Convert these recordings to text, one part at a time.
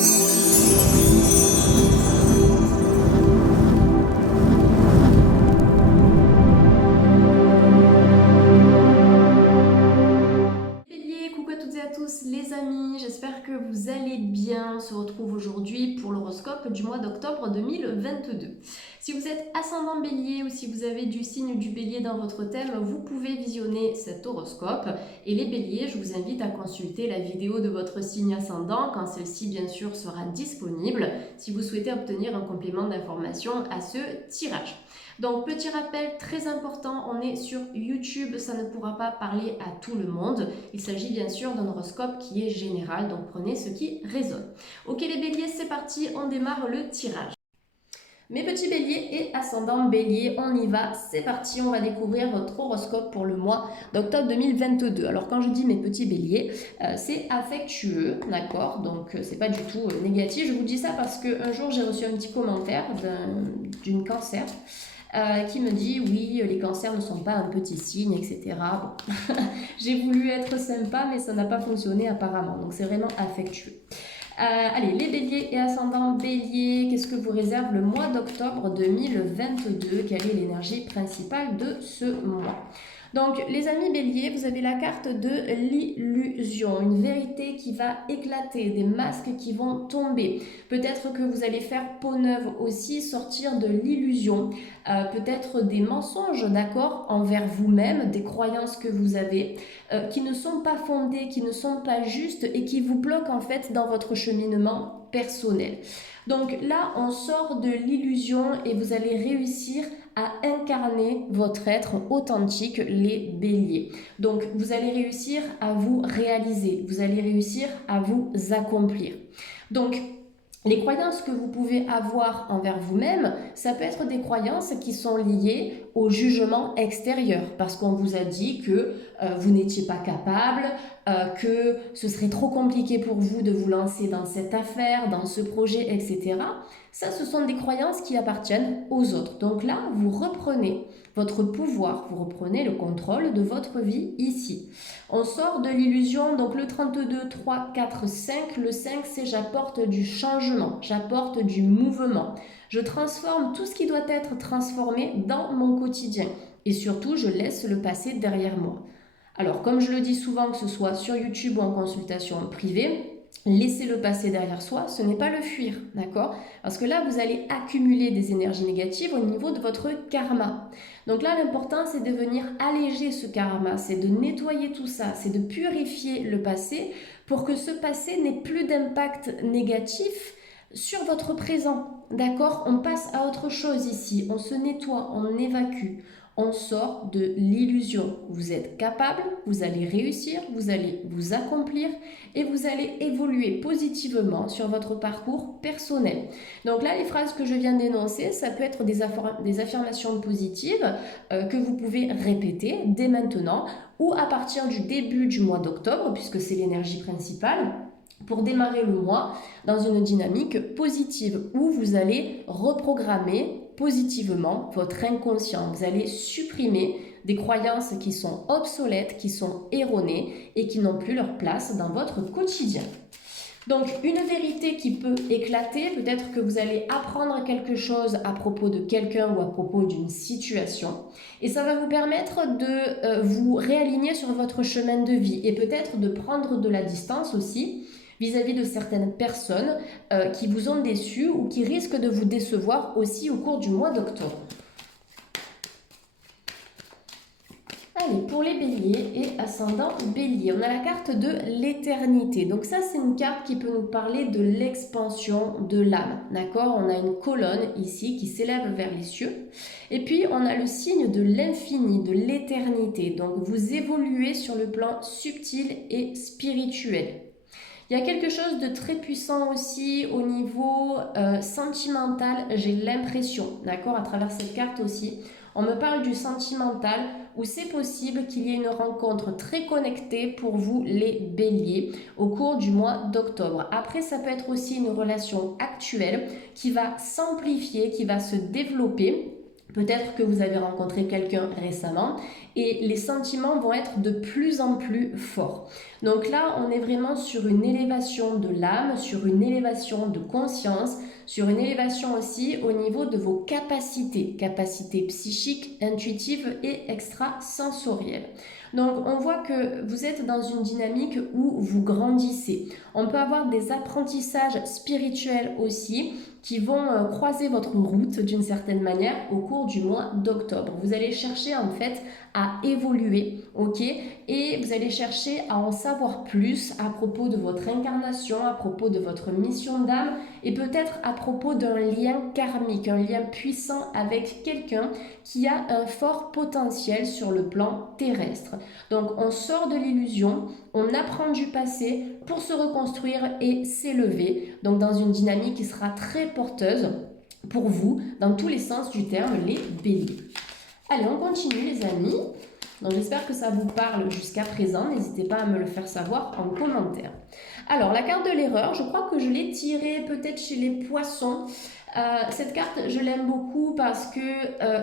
Bélier, coucou à toutes et à tous les amis, j'espère que vous allez bien. On se retrouve aujourd'hui pour l'horoscope du mois d'octobre 2022. Si vous êtes ascendant Bélier ou si vous avez du signe du Bélier dans votre thème, vous pouvez visionner cet horoscope. Et les Béliers, je vous invite à consulter la vidéo de votre signe ascendant quand celle-ci bien sûr sera disponible si vous souhaitez obtenir un complément d'information à ce tirage. Donc petit rappel très important, on est sur YouTube, ça ne pourra pas parler à tout le monde. Il s'agit bien sûr d'un horoscope qui est général, donc prenez ce qui résonne. Ok les béliers, c'est parti, on démarre le tirage. Mes petits béliers et ascendants bélier, on y va, c'est parti, on va découvrir votre horoscope pour le mois d'octobre 2022. Alors quand je dis mes petits béliers, c'est affectueux, d'accord, donc c'est pas du tout négatif. Je vous dis ça parce qu'un jour j'ai reçu un petit commentaire d'une cancer qui me dit oui, les cancers ne sont pas un petit signe, etc. Bon. J'ai voulu être sympa, mais ça n'a pas fonctionné apparemment. Donc c'est vraiment affectueux. Allez, les béliers et ascendants béliers, qu'est-ce que vous réserve le mois d'octobre 2022? Quelle est l'énergie principale de ce mois? Donc, les amis béliers, vous avez la carte de l'illusion, une vérité qui va éclater, des masques qui vont tomber. Peut-être que vous allez faire peau neuve aussi, sortir de l'illusion, peut-être des mensonges, d'accord, envers vous-même, des croyances que vous avez, qui ne sont pas fondées, qui ne sont pas justes et qui vous bloquent en fait dans votre cheminement personnel. Donc là, on sort de l'illusion et vous allez réussir à incarner votre être authentique, les béliers. Donc vous allez réussir à vous réaliser, vous allez réussir à vous accomplir. Donc les croyances que vous pouvez avoir envers vous-même, ça peut être des croyances qui sont liées au jugement extérieur, parce qu'on vous a dit que vous n'étiez pas capable, que ce serait trop compliqué pour vous de vous lancer dans cette affaire, dans ce projet, etc. Ça, ce sont des croyances qui appartiennent aux autres. Donc là, vous reprenez votre pouvoir, vous reprenez le contrôle de votre vie ici. On sort de l'illusion, donc le 32, 3, 4, 5. Le 5, c'est j'apporte du changement, j'apporte du mouvement. Je transforme tout ce qui doit être transformé dans mon quotidien. Et surtout, je laisse le passé derrière moi. Alors, comme je le dis souvent, que ce soit sur YouTube ou en consultation privée, laisser le passé derrière soi, ce n'est pas le fuir, d'accord? Parce que là, vous allez accumuler des énergies négatives au niveau de votre karma. Donc là, l'important, c'est de venir alléger ce karma, c'est de nettoyer tout ça, c'est de purifier le passé pour que ce passé n'ait plus d'impact négatif sur votre présent, d'accord? On passe à autre chose ici, on se nettoie, on évacue. On sort de l'illusion. Vous êtes capable, vous allez réussir, vous allez vous accomplir et vous allez évoluer positivement sur votre parcours personnel. Donc là, les phrases que je viens d'énoncer, ça peut être des affirmations positives que vous pouvez répéter dès maintenant ou à partir du début du mois d'octobre, puisque c'est l'énergie principale, pour démarrer le mois dans une dynamique positive où vous allez reprogrammer positivement votre inconscient. Vous allez supprimer des croyances qui sont obsolètes, qui sont erronées et qui n'ont plus leur place dans votre quotidien. Donc une vérité qui peut éclater, peut-être que vous allez apprendre quelque chose à propos de quelqu'un ou à propos d'une situation et ça va vous permettre de vous réaligner sur votre chemin de vie et peut-être de prendre de la distance aussi vis-à-vis de certaines personnes qui vous ont déçu ou qui risquent de vous décevoir aussi au cours du mois d'octobre. Allez, pour les béliers et ascendant bélier, on a la carte de l'éternité. Donc ça, c'est une carte qui peut nous parler de l'expansion de l'âme. D'accord? On a une colonne ici qui s'élève vers les cieux. Et puis, on a le signe de l'infini, de l'éternité. Donc, vous évoluez sur le plan subtil et spirituel. Il y a quelque chose de très puissant aussi au niveau sentimental, j'ai l'impression, d'accord, à travers cette carte aussi. On me parle du sentimental où c'est possible qu'il y ait une rencontre très connectée pour vous les béliers au cours du mois d'octobre. Après, ça peut être aussi une relation actuelle qui va s'amplifier, qui va se développer Peut-être que vous avez rencontré quelqu'un récemment et les sentiments vont être de plus en plus forts. Donc là, on est vraiment sur une élévation de l'âme, sur une élévation de conscience, sur une élévation aussi au niveau de vos capacités psychiques, intuitives et extrasensorielles. Donc on voit que vous êtes dans une dynamique où vous grandissez. On peut avoir des apprentissages spirituels aussi qui vont croiser votre route d'une certaine manière au cours du mois d'octobre. Vous allez chercher en fait à évoluer, ok? Et vous allez chercher à en savoir plus à propos de votre incarnation, à propos de votre mission d'âme et peut-être à propos d'un lien karmique, un lien puissant avec quelqu'un qui a un fort potentiel sur le plan terrestre. Donc on sort de l'illusion, on apprend du passé pour se reconstruire et s'élever, donc dans une dynamique qui sera très porteuse pour vous, dans tous les sens du terme, les béliers. Allez, on continue les amis. Donc j'espère que ça vous parle jusqu'à présent. N'hésitez pas à me le faire savoir en commentaire. Alors, la carte de l'erreur, je crois que je l'ai tirée peut-être chez les poissons. Cette carte, je l'aime beaucoup parce que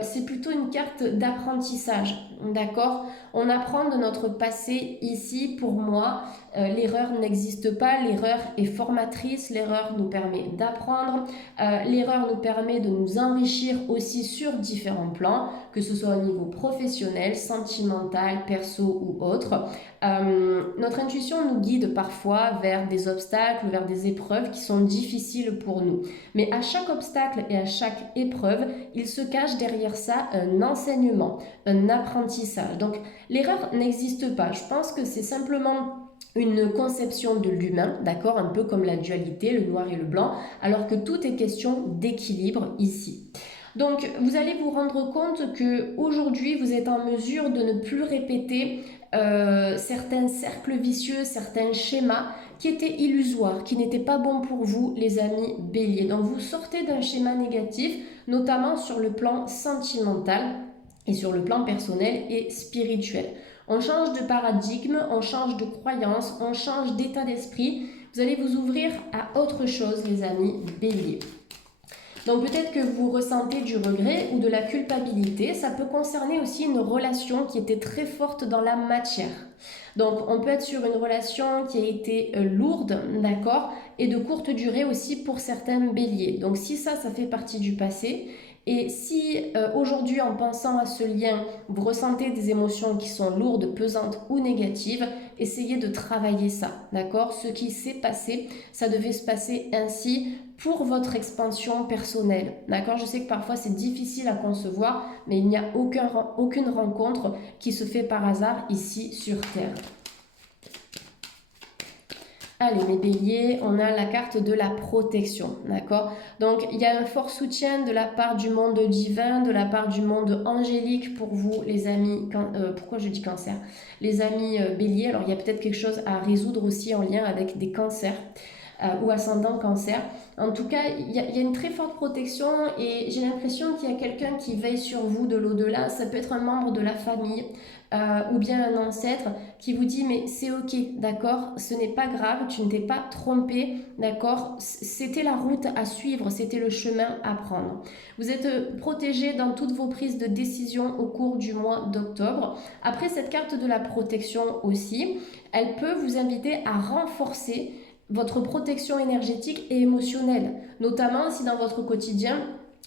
c'est plutôt une carte d'apprentissage, d'accord? On apprend de notre passé ici. Pour moi, l'erreur n'existe pas, l'erreur est formatrice, l'erreur nous permet d'apprendre, l'erreur nous permet de nous enrichir aussi sur différents plans, que ce soit au niveau professionnel, sentimental, perso ou autre. Notre intuition nous guide parfois vers des obstacles, vers des épreuves qui sont difficiles pour nous. Mais à chaque obstacle et à chaque épreuve, il se cache derrière ça un enseignement, un apprentissage. Donc l'erreur n'existe pas. Je pense que c'est simplement une conception de l'humain, d'accord, un peu comme la dualité, le noir et le blanc, alors que tout est question d'équilibre ici. Donc vous allez vous rendre compte que aujourd'hui vous êtes en mesure de ne plus répéter certains cercles vicieux, certains schémas qui étaient illusoires, qui n'étaient pas bons pour vous les amis béliers. Donc vous sortez d'un schéma négatif, notamment sur le plan sentimental et sur le plan personnel et spirituel. On change de paradigme, on change de croyance, on change d'état d'esprit. Vous allez vous ouvrir à autre chose les amis béliers. Donc peut-être que vous ressentez du regret ou de la culpabilité. Ça peut concerner aussi une relation qui était très forte dans la matière. Donc on peut être sur une relation qui a été lourde, d'accord, et de courte durée aussi pour certains béliers. Donc si ça fait partie du passé, et si aujourd'hui en pensant à ce lien, vous ressentez des émotions qui sont lourdes, pesantes ou négatives, essayez de travailler ça, d'accord? Ce qui s'est passé, ça devait se passer ainsi pour votre expansion personnelle, d'accord? Je sais que parfois c'est difficile à concevoir, mais il n'y a aucune rencontre qui se fait par hasard ici sur Terre. Allez, mes béliers, on a la carte de la protection, d'accord? Donc, il y a un fort soutien de la part du monde divin, de la part du monde angélique pour vous, les amis. Pourquoi je dis cancer? Les amis béliers, alors il y a peut-être quelque chose à résoudre aussi en lien avec des cancers. Ou ascendant cancer. En tout cas, il y a une très forte protection et j'ai l'impression qu'il y a quelqu'un qui veille sur vous de l'au-delà. Ça peut être un membre de la famille ou bien un ancêtre qui vous dit mais c'est ok, d'accord, ce n'est pas grave, tu ne t'es pas trompé, d'accord, c'était la route à suivre, c'était le chemin à prendre. Vous êtes protégé dans toutes vos prises de décision au cours du mois d'octobre. Après, cette carte de la protection aussi, elle peut vous inviter à renforcer votre protection énergétique et émotionnelle, notamment si dans votre quotidien,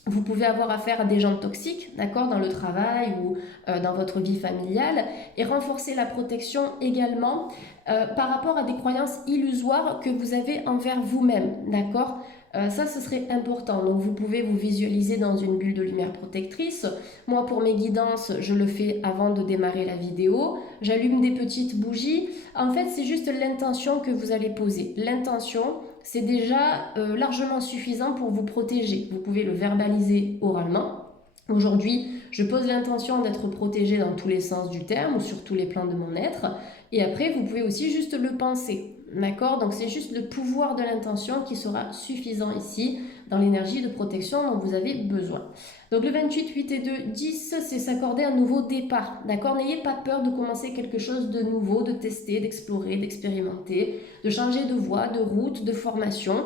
vous pouvez avoir affaire à des gens toxiques, d'accord, dans le travail ou dans votre vie familiale, et renforcer la protection également par rapport à des croyances illusoires que vous avez envers vous-même, d'accord. Ça, ce serait important. Donc, vous pouvez vous visualiser dans une bulle de lumière protectrice. Moi, pour mes guidances, je le fais avant de démarrer la vidéo. J'allume des petites bougies. En fait, c'est juste l'intention que vous allez poser. L'intention, c'est déjà largement suffisant pour vous protéger. Vous pouvez le verbaliser oralement. Aujourd'hui, je pose l'intention d'être protégée dans tous les sens du terme ou sur tous les plans de mon être. Et après, vous pouvez aussi juste le penser. D'accord? Donc c'est juste le pouvoir de l'intention qui sera suffisant ici dans l'énergie de protection dont vous avez besoin. Donc le 28, 8 et 2, 10, c'est s'accorder un nouveau départ, d'accord? N'ayez pas peur de commencer quelque chose de nouveau, de tester, d'explorer, d'expérimenter, de changer de voie, de route, de formation.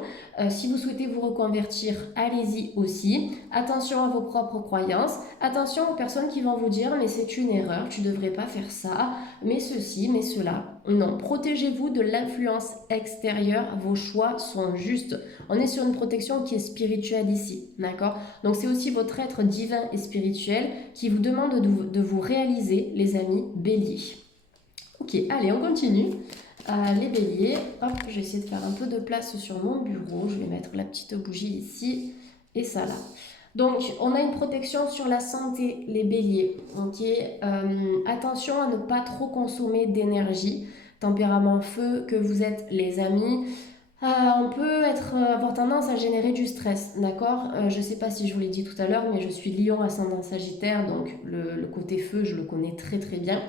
Si vous souhaitez vous reconvertir, allez-y aussi. Attention à vos propres croyances, attention aux personnes qui vont vous dire « mais c'est une erreur, tu ne devrais pas faire ça, mais ceci, mais cela ». Non, protégez-vous de l'influence extérieure, vos choix sont justes. On est sur une protection qui est spirituelle ici, d'accord? Donc c'est aussi votre être divin et spirituel qui vous demande de vous réaliser, les amis béliers. Ok, allez, on continue. Les béliers, hop, je vais essayer de faire un peu de place sur mon bureau. Je vais mettre la petite bougie ici et ça là. Donc, on a une protection sur la santé, les béliers. Ok, attention à ne pas trop consommer d'énergie. Tempérament feu, que vous êtes les amis. On peut avoir tendance à générer du stress, d'accord? Je ne sais pas si je vous l'ai dit tout à l'heure, mais je suis lion ascendant sagittaire, donc le côté feu, je le connais très très bien.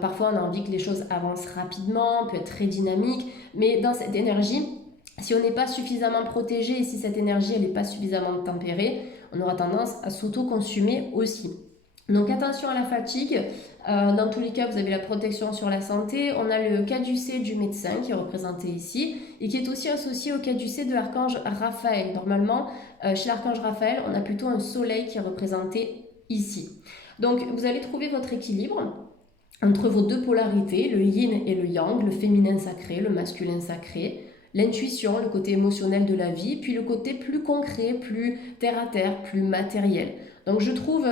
Parfois, on a envie que les choses avancent rapidement, on peut être très dynamique, mais dans cette énergie, si on n'est pas suffisamment protégé et si cette énergie elle n'est pas suffisamment tempérée, on aura tendance à s'auto-consumer aussi. Donc attention à la fatigue, dans tous les cas vous avez la protection sur la santé, on a le caducée du médecin qui est représenté ici et qui est aussi associé au caducée de l'archange Raphaël. Normalement chez l'archange Raphaël on a plutôt un soleil qui est représenté ici. Donc vous allez trouver votre équilibre entre vos deux polarités, le yin et le yang, le féminin sacré, le masculin sacré, l'intuition, le côté émotionnel de la vie, puis le côté plus concret, plus terre à terre, plus matériel. Donc je trouve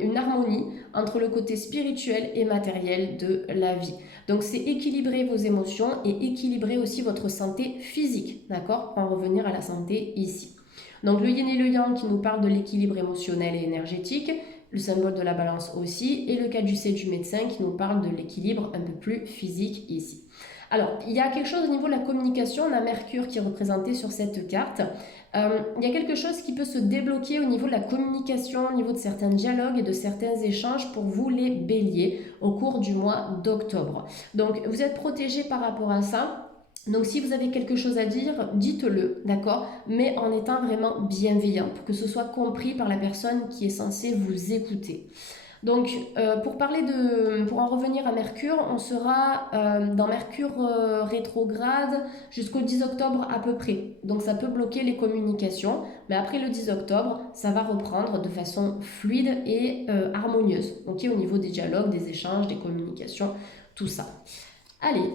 une harmonie entre le côté spirituel et matériel de la vie. Donc c'est équilibrer vos émotions et équilibrer aussi votre santé physique, d'accord? Pour en revenir à la santé ici. Donc le yin et le yang qui nous parlent de l'équilibre émotionnel et énergétique, le symbole de la balance aussi, et le caducée du médecin qui nous parle de l'équilibre un peu plus physique ici. Alors, il y a quelque chose au niveau de la communication, on a Mercure qui est représenté sur cette carte. Il y a quelque chose qui peut se débloquer au niveau de la communication, au niveau de certains dialogues et de certains échanges pour vous les béliers au cours du mois d'octobre. Donc, vous êtes protégés par rapport à ça. Donc si vous avez quelque chose à dire, dites-le, d'accord? Mais en étant vraiment bienveillant, pour que ce soit compris par la personne qui est censée vous écouter. Donc pour en revenir à Mercure, on sera dans Mercure rétrograde jusqu'au 10 octobre à peu près. Donc ça peut bloquer les communications, mais après le 10 octobre, ça va reprendre de façon fluide et harmonieuse, ok, au niveau des dialogues, des échanges, des communications, tout ça. Allez,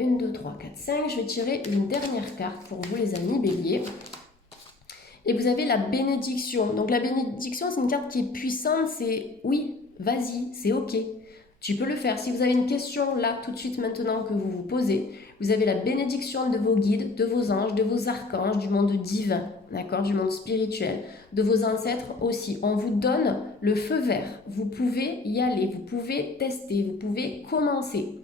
1, 2, 3, 4, 5, je vais tirer une dernière carte pour vous les amis béliers. Et vous avez la bénédiction. Donc la bénédiction, c'est une carte qui est puissante, c'est oui, vas-y, c'est ok. Tu peux le faire. Si vous avez une question là, tout de suite maintenant que vous vous posez, vous avez la bénédiction de vos guides, de vos anges, de vos archanges, du monde divin, d'accord, du monde spirituel, de vos ancêtres aussi. On vous donne le feu vert. Vous pouvez y aller, vous pouvez tester, vous pouvez commencer.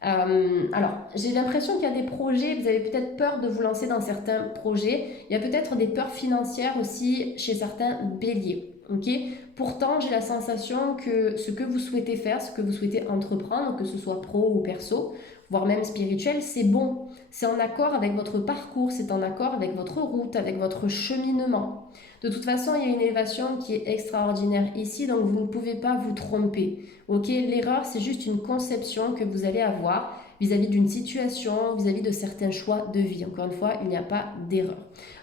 Alors, j'ai l'impression qu'il y a des projets, vous avez peut-être peur de vous lancer dans certains projets. Il y a peut-être des peurs financières aussi chez certains béliers. Okay. Pourtant, j'ai la sensation que ce que vous souhaitez faire, ce que vous souhaitez entreprendre, que ce soit pro ou perso, voire même spirituel, c'est bon. C'est en accord avec votre parcours, c'est en accord avec votre route, avec votre cheminement. De toute façon, il y a une élévation qui est extraordinaire ici, donc vous ne pouvez pas vous tromper. Ok, l'erreur, c'est juste une conception que vous allez avoir vis-à-vis d'une situation, vis-à-vis de certains choix de vie. Encore une fois, il n'y a pas d'erreur.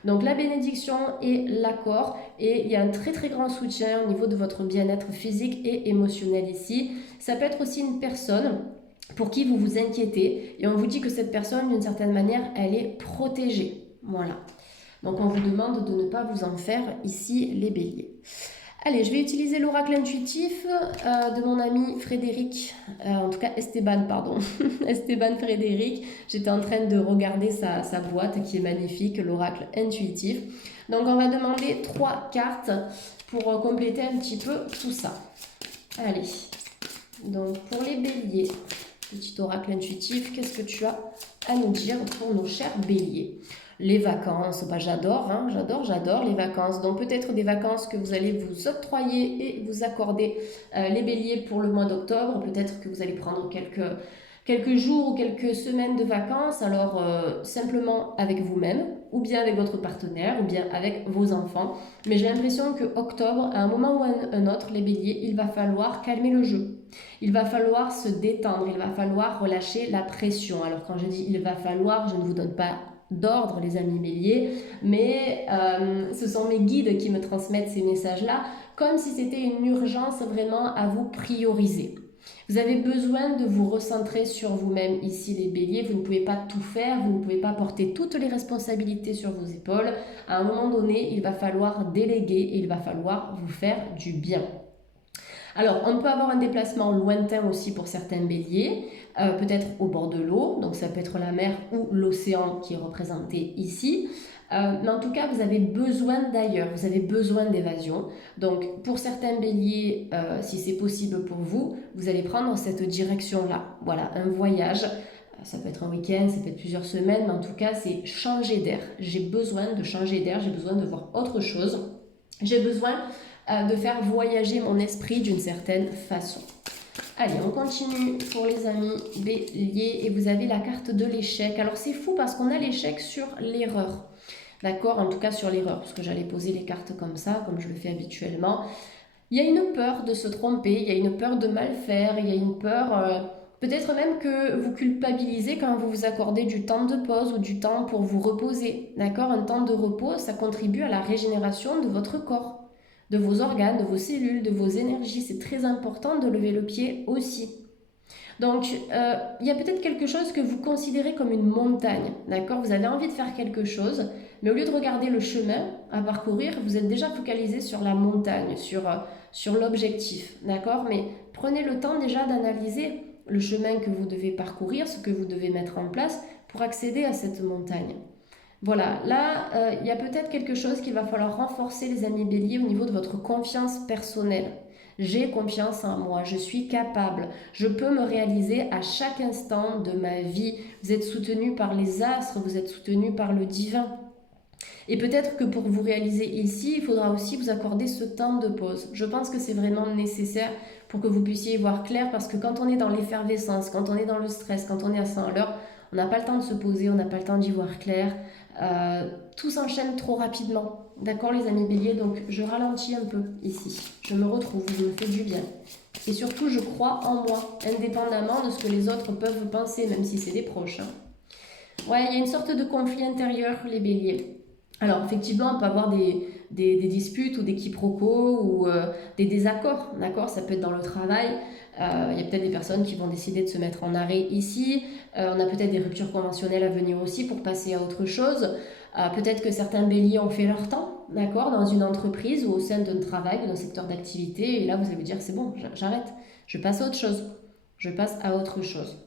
Donc la bénédiction et l'accord, et il y a un très très grand soutien au niveau de votre bien-être physique et émotionnel ici. Ça peut être aussi une personne pour qui vous vous inquiétez, et on vous dit que cette personne, d'une certaine manière, elle est protégée. Voilà. Donc on vous demande de ne pas vous en faire ici les béliers. Allez, je vais utiliser l'oracle intuitif de mon ami Frédéric, en tout cas Esteban, pardon, Esteban Frédéric. J'étais en train de regarder sa boîte qui est magnifique, l'oracle intuitif. Donc on va demander 3 cartes pour compléter un petit peu tout ça. Allez, donc pour les béliers, petit oracle intuitif, qu'est-ce que tu as à nous dire pour nos chers béliers? Les vacances, bah j'adore, hein, j'adore les vacances. Donc peut-être des vacances que vous allez vous octroyer et vous accorder les béliers pour le mois d'octobre. Peut-être que vous allez prendre quelques jours ou quelques semaines de vacances, alors simplement avec vous-même, ou bien avec votre partenaire, ou bien avec vos enfants. Mais j'ai l'impression que octobre, à un moment ou un autre, les béliers, il va falloir calmer le jeu. Il va falloir se détendre, il va falloir relâcher la pression. Alors quand je dis il va falloir, je ne vous donne pas d'ordre, les amis béliers, mais ce sont mes guides qui me transmettent ces messages-là, comme si c'était une urgence vraiment à vous prioriser. Vous avez besoin de vous recentrer sur vous-même ici les béliers, vous ne pouvez pas tout faire, vous ne pouvez pas porter toutes les responsabilités sur vos épaules. À un moment donné, il va falloir déléguer et il va falloir vous faire du bien. Alors, on peut avoir un déplacement lointain aussi pour certains béliers, peut-être au bord de l'eau, donc ça peut être la mer ou l'océan qui est représenté ici. Mais en tout cas, vous avez besoin d'ailleurs, vous avez besoin d'évasion. Donc, pour certains béliers, si c'est possible pour vous, vous allez prendre cette direction-là. Voilà, un voyage. Ça peut être un week-end, ça peut être plusieurs semaines, mais en tout cas, c'est changer d'air. J'ai besoin de changer d'air, j'ai besoin de voir autre chose. J'ai besoin de faire voyager mon esprit d'une certaine façon. Allez, on continue pour les amis béliers et vous avez la carte de l'échec. Alors c'est fou parce qu'on a l'échec sur l'erreur. D'accord, en tout cas sur l'erreur, parce que j'allais poser les cartes comme ça, comme je le fais habituellement. Il y a une peur de se tromper, il y a une peur de mal faire, il y a une peur, peut-être même que vous culpabilisez quand vous vous accordez du temps de pause ou du temps pour vous reposer. D'accord, un temps de repos, ça contribue à la régénération de votre corps, de vos organes, de vos cellules, de vos énergies. C'est très important de lever le pied aussi. Donc, il y a peut-être quelque chose que vous considérez comme une montagne, d'accord? Vous avez envie de faire quelque chose, mais au lieu de regarder le chemin à parcourir, vous êtes déjà focalisé sur la montagne, sur l'objectif, d'accord? Mais prenez le temps déjà d'analyser le chemin que vous devez parcourir, ce que vous devez mettre en place pour accéder à cette montagne. Voilà, là, il y a peut-être quelque chose qu'il va falloir renforcer, les amis béliers, au niveau de votre confiance personnelle. J'ai confiance en moi, je suis capable, je peux me réaliser à chaque instant de ma vie. Vous êtes soutenu par les astres, vous êtes soutenu par le divin. Et peut-être que pour vous réaliser ici, il faudra aussi vous accorder ce temps de pause. Je pense que c'est vraiment nécessaire pour que vous puissiez y voir clair, parce que quand on est dans l'effervescence, quand on est dans le stress, quand on est à 100 à l'heure, on n'a pas le temps de se poser, on n'a pas le temps d'y voir clair. Tout s'enchaîne trop rapidement. D'accord les amis béliers, donc je ralentis un peu ici. Je me retrouve, je me fais du bien. Et surtout, je crois en moi, indépendamment de ce que les autres peuvent penser, même si c'est des proches. Ouais, il y a une sorte de conflit intérieur, les béliers. Alors, effectivement, on peut avoir des disputes ou des quiproquos ou des désaccords, d'accord? Ça peut être dans le travail. Il y a peut-être des personnes qui vont décider de se mettre en arrêt ici. On a peut-être des ruptures conventionnelles à venir aussi pour passer à autre chose. Peut-être que certains béliers ont fait leur temps, d'accord, dans une entreprise ou au sein d'un travail ou d'un secteur d'activité. Et là, vous allez vous dire, c'est bon, j'arrête, je passe à autre chose. Je passe à autre chose.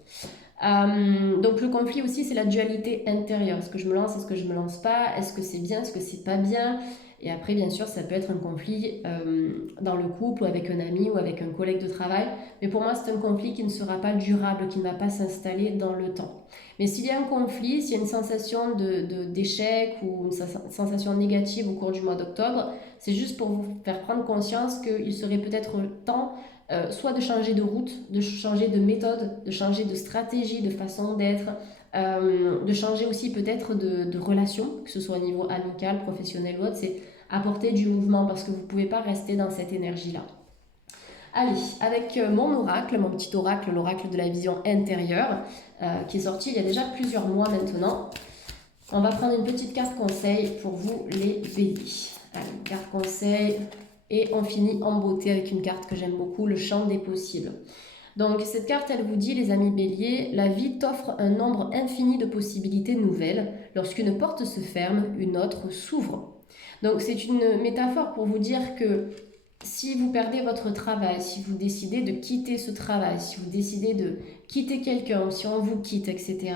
Donc le conflit aussi, c'est la dualité intérieure. Est-ce que je me lance, est-ce que je me lance pas? Est-ce que c'est bien, est-ce que c'est pas bien? Et après, bien sûr, ça peut être un conflit dans le couple ou avec un ami ou avec un collègue de travail. Mais pour moi, c'est un conflit qui ne sera pas durable, qui ne va pas s'installer dans le temps. Mais s'il y a un conflit, s'il y a une sensation d'échec ou une sensation négative au cours du mois d'octobre, c'est juste pour vous faire prendre conscience qu'il serait peut-être temps soit de changer de route, de changer de méthode, de changer de stratégie, de façon d'être, de changer aussi peut-être de relation, que ce soit au niveau amical, professionnel ou autre, c'est apporter du mouvement parce que vous ne pouvez pas rester dans cette énergie-là. Allez, avec mon oracle, mon petit oracle, l'oracle de la vision intérieure, qui est sorti il y a déjà plusieurs mois maintenant, on va prendre une petite carte conseil pour vous les béliers. Allez, une carte conseil. Et on finit en beauté avec une carte que j'aime beaucoup, le champ des possibles. Donc cette carte, elle vous dit, les amis béliers, la vie t'offre un nombre infini de possibilités nouvelles. Lorsqu'une porte se ferme, une autre s'ouvre. Donc c'est une métaphore pour vous dire que si vous perdez votre travail, si vous décidez de quitter ce travail, si vous décidez de quitter quelqu'un, si on vous quitte, etc.,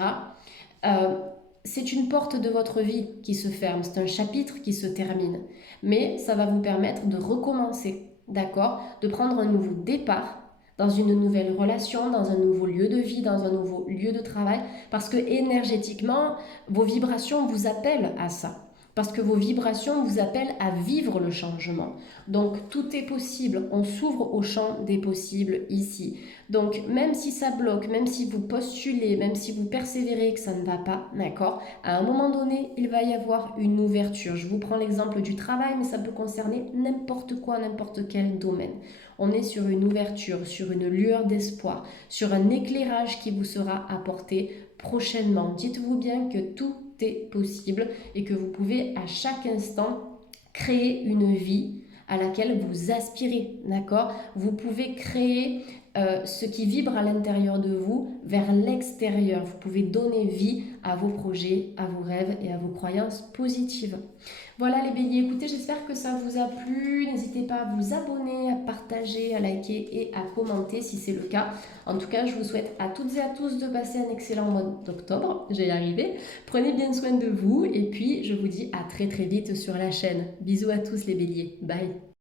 c'est une porte de votre vie qui se ferme, c'est un chapitre qui se termine. Mais ça va vous permettre de recommencer, d'accord? De prendre un nouveau départ dans une nouvelle relation, dans un nouveau lieu de vie, dans un nouveau lieu de travail, parce que énergétiquement, vos vibrations vous appellent à ça. parce que vos vibrations vous appellent à vivre le changement. Donc tout est possible, on s'ouvre au champ des possibles ici. Donc même si ça bloque, même si vous postulez, même si vous persévérez que ça ne va pas, d'accord, à un moment donné, il va y avoir une ouverture. Je vous prends l'exemple du travail, mais ça peut concerner n'importe quoi, n'importe quel domaine. On est sur une ouverture, sur une lueur d'espoir, sur un éclairage qui vous sera apporté prochainement. Dites-vous bien que tout est possible et que vous pouvez à chaque instant créer une vie à laquelle vous aspirez, d'accord? Vous pouvez créer ce qui vibre à l'intérieur de vous vers l'extérieur. Vous pouvez donner vie à vos projets, à vos rêves et à vos croyances positives. Voilà les béliers, écoutez, j'espère que ça vous a plu. N'hésitez pas à vous abonner, à partager, à liker et à commenter si c'est le cas. En tout cas, je vous souhaite à toutes et à tous de passer un excellent mois d'octobre. J'ai y arrivé. Prenez bien soin de vous et puis je vous dis à très très vite sur la chaîne. Bisous à tous les béliers. Bye.